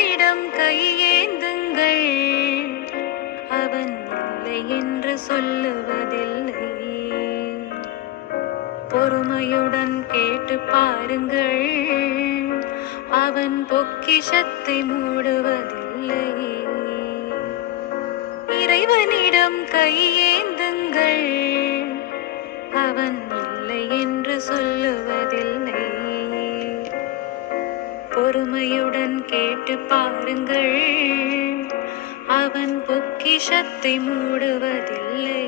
இறைவனிடம் கையேந்துங்கள், அவன் இல்லை என்று சொல்லுவதில்லை. பொறுமையுடன் கேட்டு பாருங்கள், அவன் பொக்கிஷத்தை மூடுவதில்லை. இறைவனிடம் கையேந்துங்கள், அவன் இல்லை என்று சொல்லுவதில்லை. பொறுமையுடன் கேட்டு பாருங்கள், அவன் பொக்கிஷத்தை மூடுவதில்லை.